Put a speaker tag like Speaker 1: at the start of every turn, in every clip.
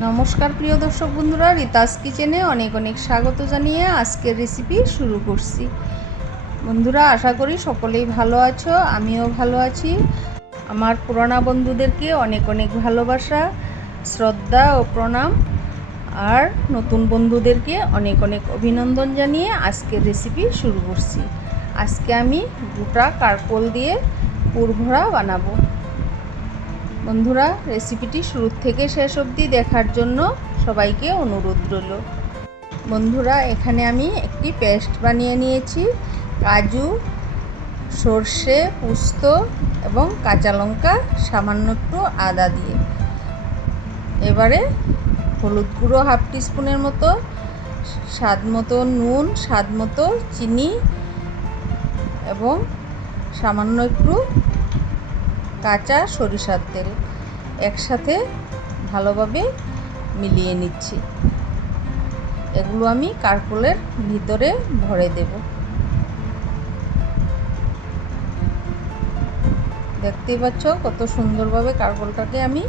Speaker 1: নমস্কার প্রিয় দর্শক বন্ধুরা, রিতাস কিচেনে অনেক অনেক স্বাগত জানিয়ে আজকের রেসিপি শুরু করছি। বন্ধুরা, আশা করি সকলেই ভালো আছো, আমিও ভালো আছি। আমার পুরোনো বন্ধুদেরকে অনেক অনেক ভালোবাসা, শ্রদ্ধা ও প্রণাম। আর নতুন বন্ধুদেরকে অনেক অনেক অভিনন্দন জানিয়ে আজকের রেসিপি শুরু করছি। আজকে আমি গোটা কারকোল দিয়ে পুরভরা বানাবো। বন্ধুরা রেসিপিটি শুরু থেকে শেষ অবধি দেখার জন্য সবাইকে অনুরোধ রইল। বন্ধুরা, এখানে আমি একটি পেস্ট বানিয়ে নিয়েছি। কাজু, সর্ষে, পুস্ত এবং কাঁচা লঙ্কা সামান্য একটু আদা দিয়ে। এবারে হলুদ গুঁড়ো হাফ টিস্পুনের মতো, স্বাদ মতো নুন, স্বাদ মতো চিনি এবং সামান্য একটু কাঁচা সরিষার তেল একসাথে ভালোভাবে মিলিয়ে নিচ্ছি। এগুলো আমি কারকোলের ভিতরে ভরে দেব। দেখতেই পাচ্ছ কত সুন্দরভাবে কারকোলটাকে আমি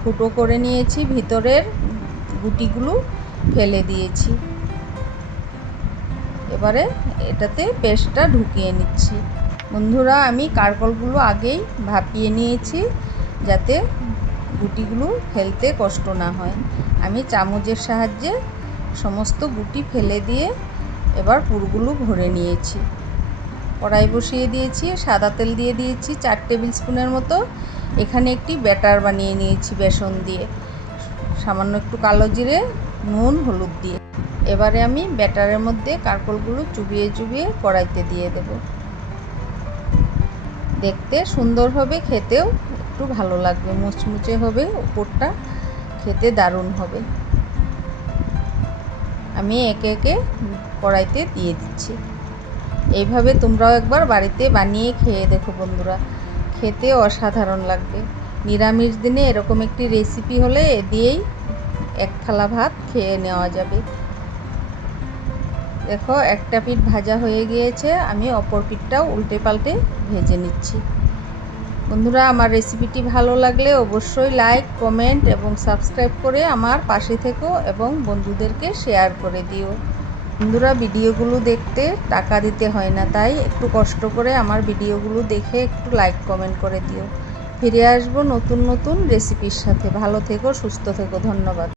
Speaker 1: ফুটো করে নিয়েছি, ভিতরের গুটিগুলো ফেলে দিয়েছি। এবারে এটাতে পেস্টটা ঢুকিয়ে নিচ্ছি। বন্ধুরা, আমি কারকলগুলো আগেই ভাপিয়ে নিয়েছি যাতে গুটিগুলো ফেলতে কষ্ট না হয়। আমি চামচের সাহায্যে সমস্ত গুটি ফেলে দিয়ে এবার পুরগুলো ভরে নিয়েছি। কড়াই বসিয়ে দিয়েছি, সাদা তেল দিয়ে দিয়েছি, চার টেবিল স্পুনের মতো। এখানে একটি ব্যাটার বানিয়ে নিয়েছি বেসন দিয়ে। সামান্য একটু কালো জিরে, নুন, হলুদ দিয়ে। এবারে আমি ব্যাটারের মধ্যে কারকলগুলো চুবিয়ে চুবিয়ে কড়াইতে দিয়ে দেবো। দেখতে সুন্দর হবে, খেতেও একটু ভালো লাগবে। মুচমুচে হবে ওপরটা খেতে দারুণ হবে। আমি একে একে কড়াইতে দিয়ে দিচ্ছি। এইভাবে তোমরাও একবার বাড়িতে বানিয়ে খেয়ে দেখো বন্ধুরা। খেতে অসাধারণ লাগবে। নিরামিষ দিনে এরকম একটি রেসিপি হলে এ দিয়েই এক থালা ভাত খেয়ে নেওয়া যাবে। দেখো, একটা পিঠ ভাজা হয়ে গিয়েছে, আমি অপর পিঠটাও উল্টে পাল্টে ভেজে নিচ্ছি। বন্ধুরা, আমার রেসিপিটি ভালো লাগলে অবশ্যই লাইক, কমেন্ট এবং সাবস্ক্রাইব করে আমার পাশে থেকো এবং বন্ধুদেরকে শেয়ার করে দিও। বন্ধুরা, ভিডিওগুলো দেখতে টাকা দিতে হয় না, তাই একটু কষ্ট করে আমার ভিডিওগুলো দেখে একটু লাইক, কমেন্ট করে দিও। ফিরে আসব নতুন নতুন রেসিপির সাথে। ভালো থেকো, সুস্থ থেকো, ধন্যবাদ।